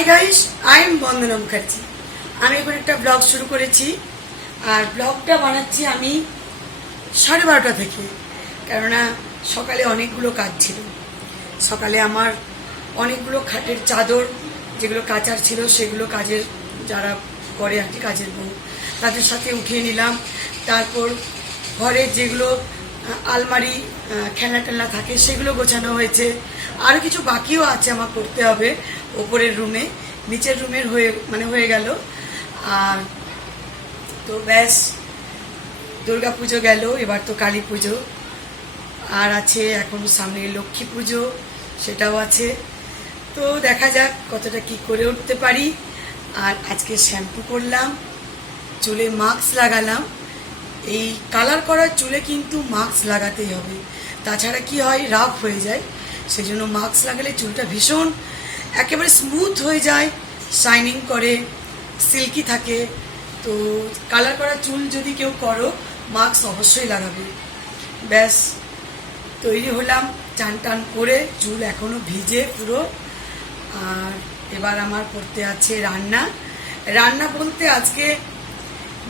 Hi guys, I am বন্দনা মুখার্জি। আমি এখন একটা ব্লগ শুরু করেছি, আর ব্লগটা বানাচ্ছি আমি 12:30 থেকে, কেননা সকালে অনেকগুলো কাজ ছিল। সকালে আমার অনেকগুলো খাটের চাদর যেগুলো কাচার ছিল, সেগুলো কাজের যারা করে আর কি, কাজের বউ, তাদের সাথে উঠিয়ে নিলাম। তারপর ঘরে যেগুলো আলমারি খেলনা টেলনা থাকে সেগুলো গোছানো হয়েছে। আরও কিছু বাকিও আছে আমার করতে হবে ওপরের রুমে, নিচের রুমের হয়ে গেল। আর তো ব্যাস, দুর্গা পুজো গেল, এবার তো কালী পুজো আর আছে, এখন সামনে লক্ষ্মী পুজো, সেটাও আছে। তো দেখা যাক কতটা কি করে উঠতে পারি। আর আজকে শ্যাম্পু করলাম, চুলে মাস্ক লাগালাম। এই কালার করা চুলে কিন্তু মাস্ক লাগাতেই হবে, তাছাড়া কি হয়, রাফ হয়ে যায়। সেই জন্য মাস্ক লাগালে চুলটা ভীষণ একেবারে স্মুথ হয়ে যায়, শাইনিং করে, সিল্কি থাকে। তো কালার করা চুল যদি কেউ করো, মাস্ক অবশ্যই লাগাবে। ব্যাস তৈরি হলাম, চান টান করে, চুল এখনো ভিজে পুরো। আর এবার আমার করতে আছে রান্না। রান্না বলতে আজকে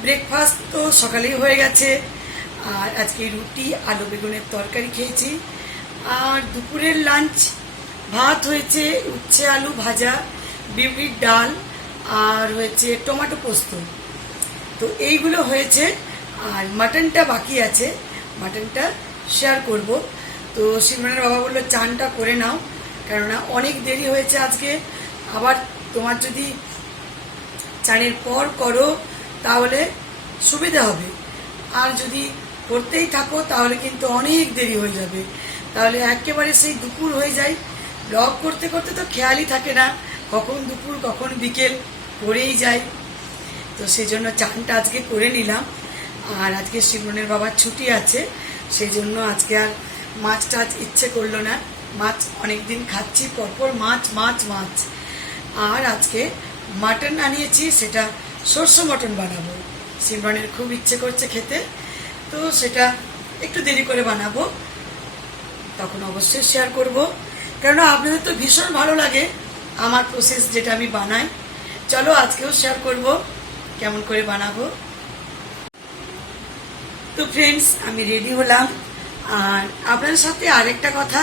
ব্রেকফাস্ট তো সকালেই হয়ে গেছে, আর আজকে রুটি আলু বেগুনের তরকারি খেয়েছি। আর দুপুরের লাঞ্চ ভাত হয়েছে, উচ্ছে আলু ভাজা, বিউলির ডাল, আর হয়েছে টমেটো পোস্ত। তো এইগুলো হয়েছে, আর মাটনটা বাকি আছে, মাটনটা শেয়ার করব। তো সিমরানের বাবা বললো চানটা করে নাও, কেননা অনেক দেরি হয়েছে আজকে। আবার তোমার যদি চানের পর করো তাহলে সুবিধা হবে, আর যদি করতেই থাকো তাহলে কিন্তু অনেক দেরি হয়ে যাবে, তাহলে একেবারে সেই দুপুর হয়ে যায়। ব্লগ করতে করতে তো খেয়ালই থাকে না কখন দুপুর কখন বিকেল করেই যায়। তো সেই জন্য চানটা আজকে করে নিলাম। আর আজকে সিমরনের বাবার ছুটি আছে, সেই জন্য আজকে আর মাছ টাছ ইচ্ছে করলো না। মাছ অনেক দিন খাচ্ছি পরপর, মাছ মাছ মাছ। আর আজকে মাটন আনিয়েছি, সেটা সরষে মটন বানাবো। সিমরনের খুব ইচ্ছে করছে খেতে, তো সেটা একটু দেরি করে বানাবো, তখন অবশ্যই শেয়ার করব। কেননা আপনাদের তো ভীষণ ভালো লাগে আমার প্রসেস যেটা আমি বানাই। চলো আজকেও শেয়ার করব কেমন করে বানাবো। তো ফ্রেন্ডস, আমি রেডি হলাম। আর আপনাদের সাথে আরেকটা কথা,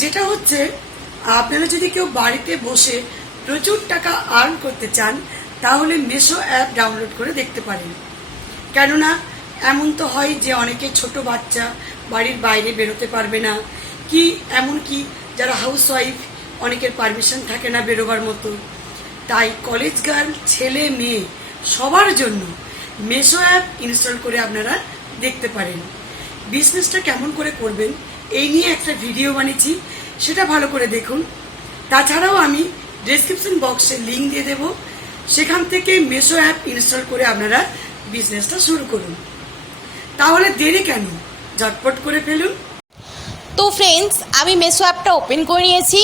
যেটা হচ্ছে আপনারা যদি কেউ বাড়িতে বসে প্রচুর টাকা আর্ন করতে চান, তাহলে মিশো অ্যাপ ডাউনলোড করে দেখতে পারেন। কেননা এমন তো হয় যে অনেকে ছোট বাচ্চা বাড়ির বাইরে বেরোতে পারবে না, কি এমনকি যারা হাউস ওয়াইফ, অনেকের পারমিশন থাকে না বেরোবার মতো। তাই কলেজ গার্ল, ছেলে মেয়ে সবার জন্য মিশো অ্যাপ ইনস্টল করে আপনারা দেখতে পারেন। বিজনেসটা কেমন করে করবেন এই নিয়ে একটা ভিডিও বানিয়েছি, সেটা ভালো করে দেখুন। তাছাড়াও আমি ডেসক্রিপশন বক্সে লিঙ্ক দিয়ে দেবো, সেখান থেকে মিশো অ্যাপ ইনস্টল করে আপনারা বিজনেসটা শুরু করুন। তাহলে দেরি কেন, ঝটপট করে ফেলুন। তো ফ্রেন্ডস, আমি মিশো অ্যাপটা ওপেন করে নিয়েছি।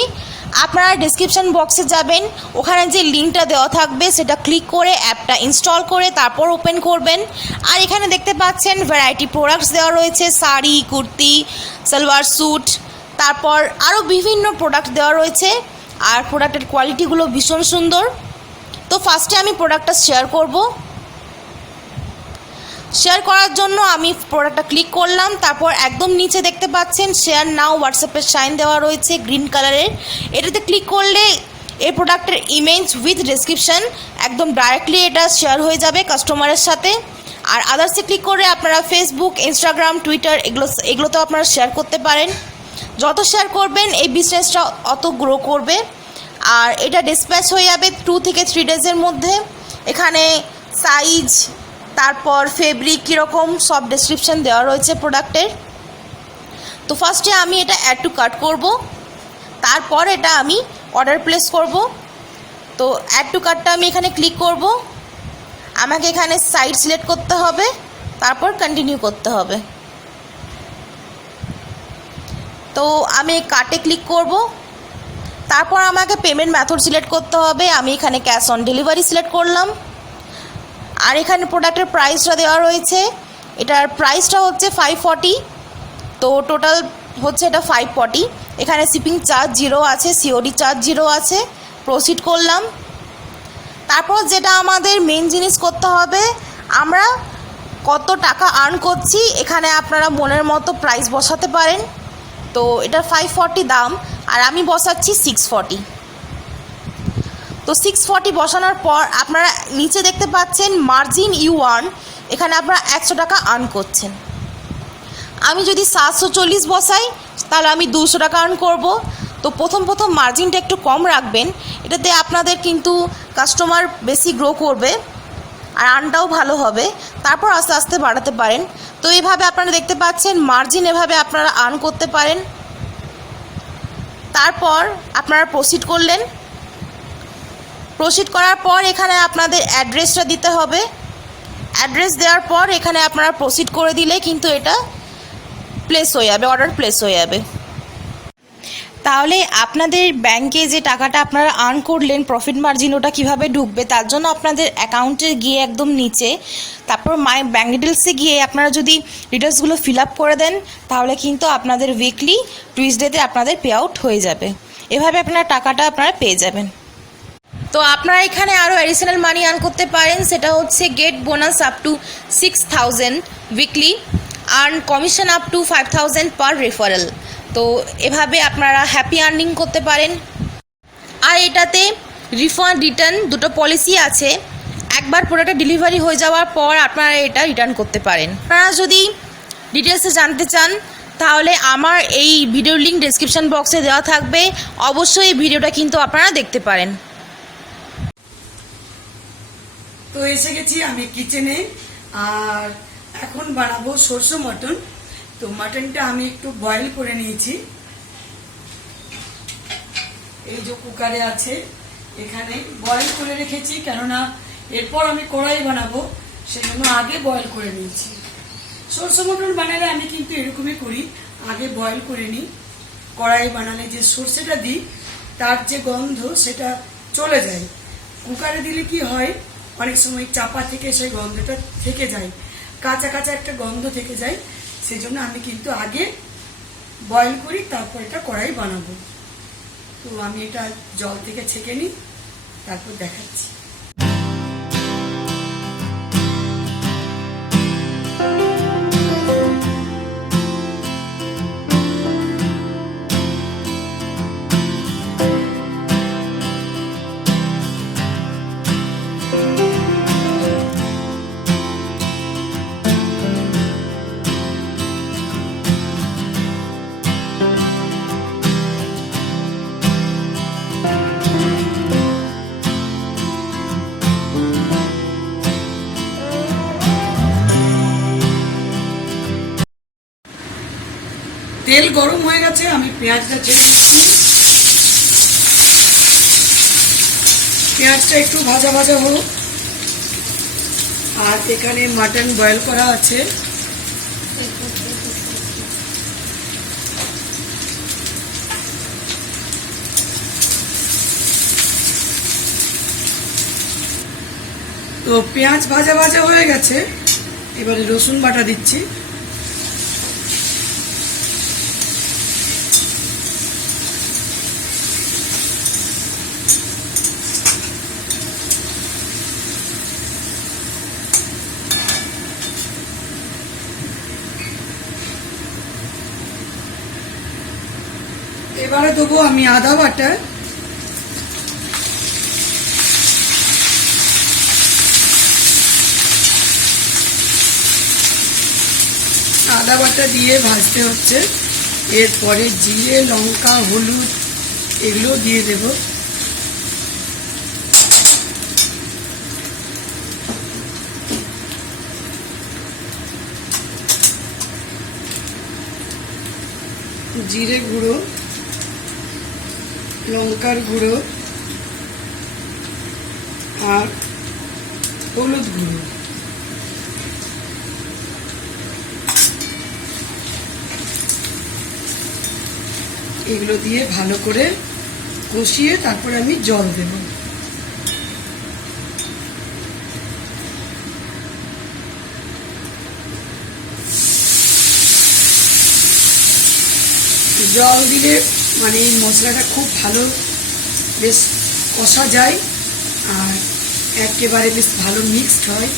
আপনারা ডেসক্রিপশন বক্সে যাবেন, ওখানে যে লিঙ্কটা দেওয়া থাকবে সেটা ক্লিক করে অ্যাপটা ইনস্টল করে তারপর ওপেন করবেন। আর এখানে দেখতে পাচ্ছেন ভ্যারাইটি প্রোডাক্টস দেওয়া রয়েছে, শাড়ি, কুর্তি, সালোয়ার স্যুট, তারপর আরও বিভিন্ন প্রোডাক্ট দেওয়া রয়েছে। আর প্রোডাক্টের কোয়ালিটিগুলো ভীষণ সুন্দর। তো ফার্স্টে আমি প্রোডাক্টটা শেয়ার করব। শেয়ার করার জন্য আমি প্রোডাক্টটা ক্লিক করলাম। তারপর একদম নিচে দেখতে পাচ্ছেন শেয়ার নাও হোয়াটসঅ্যাপের সাইন দেওয়া রয়েছে গ্রিন কালারের। এটাতে ক্লিক করলে এই প্রোডাক্টের ইমেজ উইথ ডেসক্রিপশন একদম ডাইরেক্টলি এটা শেয়ার হয়ে যাবে কাস্টমারের সাথে। আর আদার্সে ক্লিক করে আপনারা ফেসবুক, ইনস্টাগ্রাম, টুইটার এগুলোতেও আপনারা শেয়ার করতে পারেন। যত শেয়ার করবেন এই বিজনেসটা অত গ্রো করবে। আর এটা ডিসপ্যাচ হয়ে যাবে 2 থেকে 3 ডেজের মধ্যে। এখানে সাইজ, তারপর ফেব্রিক কীরকম সব ডেসক্রিপশান দেওয়া রয়েছে প্রোডাক্টের। তো ফার্স্টে আমি এটা অ্যাড টু কার্ট করব, তারপর এটা আমি অর্ডার প্লেস করব। তো অ্যাড টু কার্টটা আমি এখানে ক্লিক করব। আমাকে এখানে সাইট সিলেক্ট করতে হবে, তারপর কন্টিনিউ করতে হবে। তো আমি কার্টে ক্লিক করব, তারপর আমাকে পেমেন্ট মেথড সিলেক্ট করতে হবে। আমি এখানে ক্যাশ অন ডেলিভারি সিলেক্ট করলাম। আর এখানে প্রোডাক্টের প্রাইসটা দেওয়া রয়েছে, এটার প্রাইসটা হচ্ছে 540। তো টোটাল হচ্ছে এটা 540। এখানে শিপিং চার্জ 0 আছে, সিওডি চার্জ 0 আছে। প্রসিড করলাম। তারপর যেটা আমাদের মেন জিনিস করতে হবে, আমরা কত টাকা আর্ন করছি এখানে আপনারা মনের মতো প্রাইস বসাতে পারেন। তো এটা 540 দাম আর আমি বসাচ্ছি 640। তো 640 বসানোর পর আপনারা নিচে দেখতে পাচ্ছেন মার্জিন ইউ আর্ন, এখানে আপনারা 100 টাকা আর্ন করছেন। আমি যদি 740 বসাই তাহলে আমি 200 টাকা আর্ন করব। তো প্রথম মার্জিনটা একটু কম রাখবেন, এটাতে আপনাদের কিন্তু কাস্টমার বেশি গ্রো করবে আর আর্নটাও ভালো হবে, তারপর আস্তে আস্তে বাড়াতে পারেন। তো এইভাবে আপনারা দেখতে পাচ্ছেন মার্জিন এভাবে আপনারা আর্ন করতে পারেন। তারপর আপনারা প্রসিড করলেন। প্রসিড করার পর এখানে আপনাদের অ্যাড্রেসটা দিতে হবে। অ্যাড্রেস দেওয়ার পর এখানে আপনারা প্রসিড করে দিলে কিন্তু এটা প্লেস হয়ে যাবে, অর্ডার প্লেস হয়ে যাবে। তাহলে আপনাদের ব্যাংকে যে টাকাটা আপনারা আর্ন করলেন প্রফিট মার্জিন, ওটা কীভাবে ঢুকবে তার জন্য আপনাদের অ্যাকাউন্টে গিয়ে একদম নিচে, তারপর মাই ব্যাঙ্ক ডিটেলসে গিয়ে আপনারা যদি ডিটেলসগুলো ফিল আপ করে দেন তাহলে কিন্তু আপনাদের উইকলি টুইসডেতে আপনাদের পে আউট হয়ে যাবে। এভাবে আপনারা টাকাটা আপনারা পেয়ে যাবেন। তো আপনারা এখানে আরও অ্যাডিশনাল মানি আর্ন করতে পারেন, সেটা হচ্ছে gate bonus up to 6000 weekly, earn commission up to 5000 per referral. তো এভাবে আপনারা হ্যাপি আর্নিং করতে পারেন। আর এটাতে রিফান্ড রিটার্ন দুটো পলিসি আছে। একবার প্রোডাক্টটা ডেলিভারি হয়ে যাওয়ার পর আপনারা এটা রিটার্ন করতে পারেন। আপনারা যদি ডিটেলসে জানতে চান তাহলে আমার এই ভিডিওর লিঙ্ক ডেসক্রিপশন বক্সে দেওয়া থাকবে, অবশ্যই এই ভিডিওটা কিন্তু আপনারা দেখতে পারেন। তো এসে গেছি আমি কিচেনে, আর এখন বানাবো সরষে মটন। তো মাটনটা আমি একটু বয়েল করে নিয়েছি, এই যে কুকারে আছে, এখানে বয়েল করে রেখেছি, কেননা এরপর আমি কড়াই বানাবো সেই জন্য আগে বয়েল করে নিয়েছি। সরষে মটন বানালে আমি কিন্তু এরকমই করি, আগে বয়েল করে নিই। কড়াই বানালে যে সর্ষেটা দিই তার যে গন্ধ সেটা চলে যায়। কুকারে দিলে কি হয়, অনেক সময় চাপা থেকে সেই গন্ধটা থেকে যায়, কাঁচা কাঁচা একটা গন্ধ থেকে যায়। সেই জন্য আমি কিন্তু আগে বয়েল করি, তারপর এটা কড়াই বানাবো। তো আমি এটা জল থেকে ছেঁকে নিই, তারপর দেখাচ্ছি। তেল গরম হয়ে গেছে, আমি পেঁয়াজটা ছেড়ে দিচ্ছি। পেঁয়াজটা একটু ভাজা ভাজা হোক। আর এখানে মাটন বয়েল করা আছে, তো পেঁয়াজ ভাজা ভাজা হয়ে গেছে। এবারে রসুন বাটা দিচ্ছি। এবারে দেবো আমি আদা বাটা, আদা বাটা দিয়ে ভাজতে হচ্ছে। এরপরে জিরে, লঙ্কা, হলুদ এগুলো দিয়ে দেব। জিরে গুঁড়ো, লঙ্কার গুঁড়ো আর হলুদ গুঁড়ো। এগুলো দিয়ে ভালো করে কষিয়ে তারপরে আমি জল দেব। জল দিলে মানে এই মশলাটা খুব ভালো বেশ কষা যায় আর একেবারে বেশ ভালো মিক্সড হয়।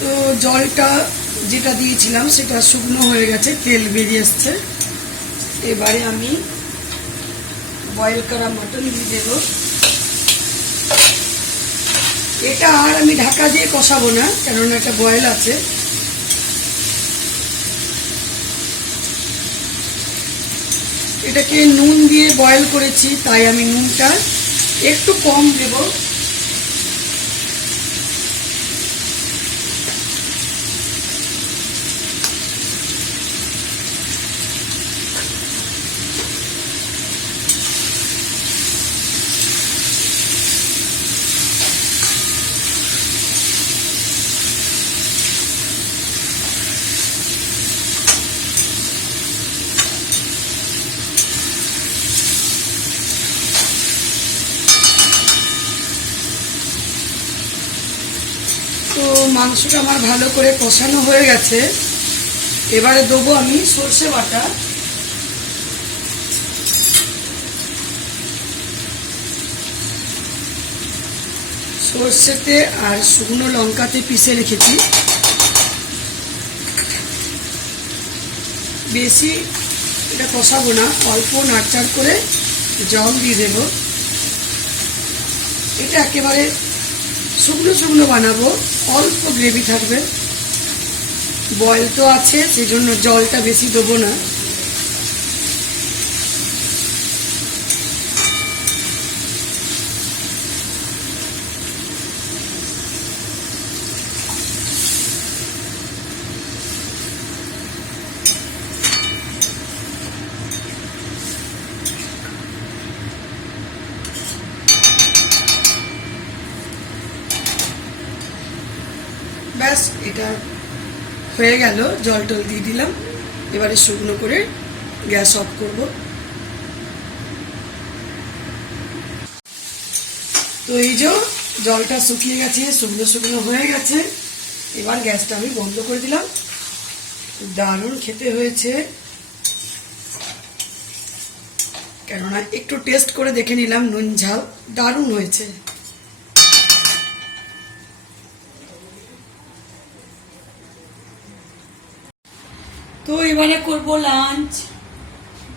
তো জলটা যেটা দিয়েছিলাম সেটা শুকনো হয়ে গেছে, তেল বেরিয়ে এসছে। এবারে আমি বয়েল করা মটন দিয়ে দেব। এটা আর আমি ঢাকা দিয়ে কষাবো না, কেননা এটা বয়েল আছে। এটাকে নুন দিয়ে বয়েল করেছি, তাই আমি নুনটা একটু কম দেব। তো মাংসটা আমার ভালো করে কষানো হয়ে গেছে। এবারে দেবো আমি সর্ষে বাটা। সর্ষেতে আর শুকনো লঙ্কাতে পিষে রেখেছি। বেশি এটা কষাবো না, অল্প নাড়চাড় করে জল দিয়ে দেব। এটা একেবারে শুকনো শুকনো বানাবো, অল্প গ্রেভি থাকবে। বয়েল তো আছে, সেই জন্য জলটা বেশি দেবো না। ব্যাস, এটা হয়ে গেল। জল টল দিয়ে দিলাম। এবারে শুকনো করে গ্যাস অফ করব। তো এই যে জলটা শুকিয়ে গেছে, শুকনো শুকনো হয়ে গেছে। এবার গ্যাসটা আমি বন্ধ করে দিলাম। দারুণ খেতে হয়েছে, কেননা একটু টেস্ট করে দেখে নিলাম, নুন ঝাল দারুণ হয়েছে। তো এবারে করব লাঞ্চ।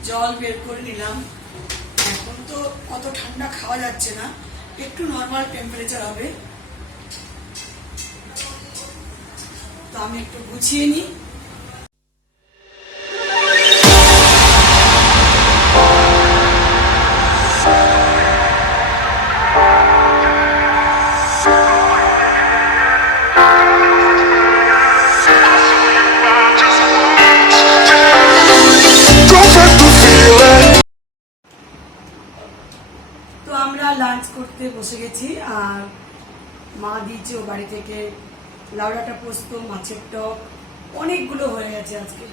জল বের করে নিলাম। এখন তো অত ঠান্ডা খাওয়া যাচ্ছে না, একটু নর্মাল টেম্পারেচার হবে। তো আমি একটু গুছিয়ে নিই। আমরা লাঞ্চ করতে বসে গেছি, আর মা দিয়েছে ও বাড়ি থেকে লাউডাটা পোস্ত, মাছের টক, অনেকগুলো হয়ে গেছে আজকে।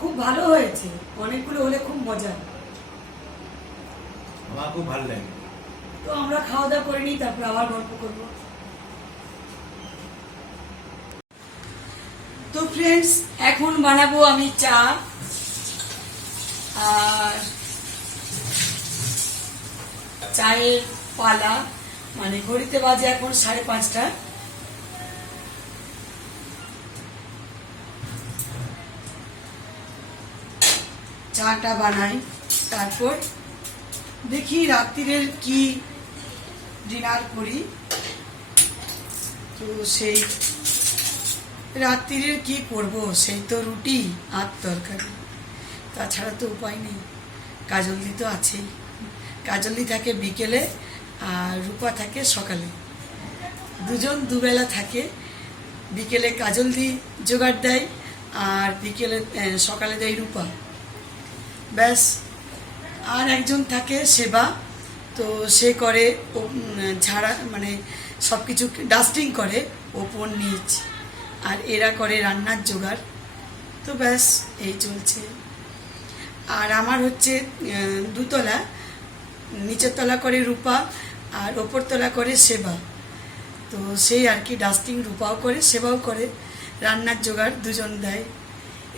খুব ভালো হয়েছে, অনেকগুলো হলে খুব মজা। আমার খুব ভালো লাগে। তো আমরা খাওয়া দাওয়া করে নিই, তারপর আবার গল্প করব। তো ফ্রেন্ডস, এখন বানাবো আমি চা। আর চায়ের পালা, মানে ঘড়িতে বাজে এখন 5:30। চাটা বানাই, তারপর দেখি রাত্রিরের কি ডিনার করি। তো সেই রাত্রিরের কি করব, সেই তো রুটি আর তরকারি, তাছাড়া তো উপায় নেই। কাজলদি তো আছেই, কাজলদি থাকে বিকেলে আর রূপা থাকে সকালে। দুজন দুবেলা থাকে। বিকেলে কাজলদি জোগাড় দেয় আর বিকেলে সকালে দেয় রূপা। ব্যাস, আর একজন থাকে সেবা, তো সে করে ঝাড়া, মানে সব কিছু ডাস্টিং করে ওপর নিচ, আর এরা করে রান্নার জোগাড়। তো ব্যাস এই চলছে। আর আমার হচ্ছে দুতলা, নিচের তলা করে রূপা আর ওপর তলা করে সেবা। তো সেই আর কি ডাস্টিং রূপাও করে সেবাও করে, রান্নার জোগাড় দুজন দেয়,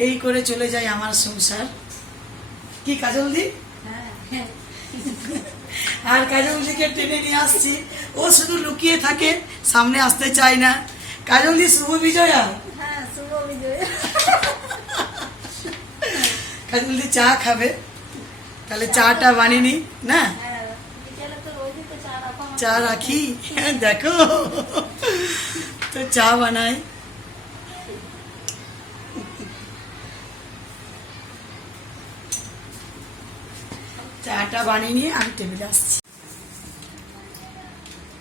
এই করে চলে যায় আমার সংসার। কি কাজল দি? আর কাজল দিকে টেনে নিয়ে আসছি, ও শুধু লুকিয়ে থাকে, সামনে আসতে চায় না। কাজল দি শুভ বিজয়া। কাজল দি চা খাবে, তাহলে চাটা বানিয়ে নি না, চা রাখি। দেখো তো চা বানাই। চাটা বানিয়ে নিয়ে আমি টেবিলে আসছি।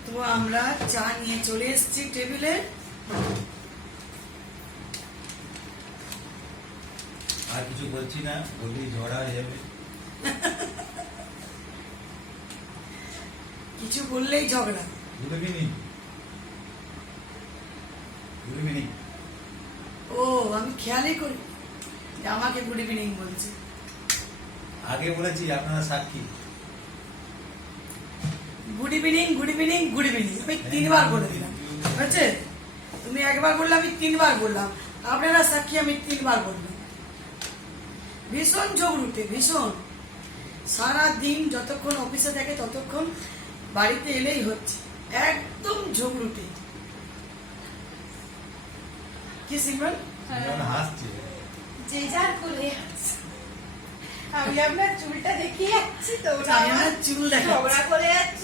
তো আমরা চা নিয়ে চলে এসেছি টেবিলে। আর কিছু বলছি না, বললি ঝগড়া হয়ে যাবে। কিছু বললেই ঝগড়া। Good evening. Good evening. ও আমি খেয়ালই করি যে আমাকে গুড ইভিনিং বলছে। আগে বলেছি, আপনারা সাক্ষী। Good evening, good evening, good evening আমি 3 বার বলে দিলাম, হয়েছে? তুমি একবার বললে, আমি 3 বার বললাম, আপনারা সাক্ষী, আমি 3 বার বললাম। ভীষণ ঝগড়ুটে, ভীষণ। সারা দিন যতক্ষণ অফিসে থাকে ততক্ষণ বাড়িতে এলেই হচ্ছে একদম ঝগড়ুটে। কি সিমরন? হাসছে। যে যার করে আমি আপনার চুলটা দেখিয়ে যাচ্ছি, তো আমি আমার চুল দেখাচ্ছি। ঝগড়া করে যাচ্ছ।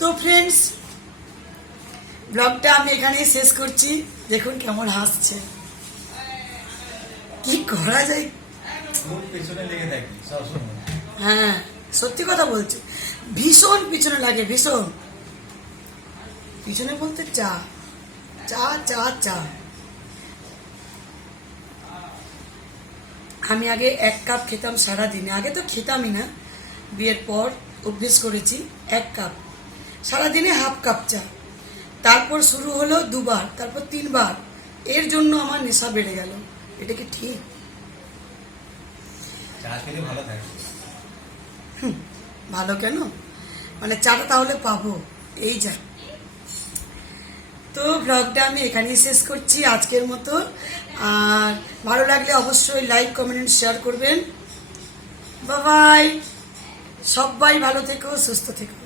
তো ফ্রেন্ডস, ব্লগটা আমি এখানেই শেষ করছি। দেখুন কেমন হাসছে, কি করা যায়। খুব পেছনে লেগে থাকি সবসময়। হ্যাঁ সত্যি কথা বলছে, ভীষণ পিছনে লাগে, ভীষণ পিছনে বলতে চা চা চা চা। আমি আগে 1 কাপ খেতাম সারাদিনে, আগে তো খেতামই না, বিয়ের পর অভ্যেস করেছি 1 কাপ সারাদিনে, হাফ কাপ চা। তারপর শুরু হলো 2 বার, তারপর 3 বার। এর জন্য আমার নেশা বেড়ে গেল। এটা কি ঠিক? চা খেলে ভালো থাকে। ভালো কেন, মানে চাটা তাহলে পাবো, এই যা। তো ব্লগটা আমি এখানেই শেষ করছি আজকের মতো। আর ভালো লাগলে অবশ্যই লাইক, কমেন্ট, শেয়ার করবেন। বাই বাই, সবাই ভালো থেকো, সুস্থ থেকো।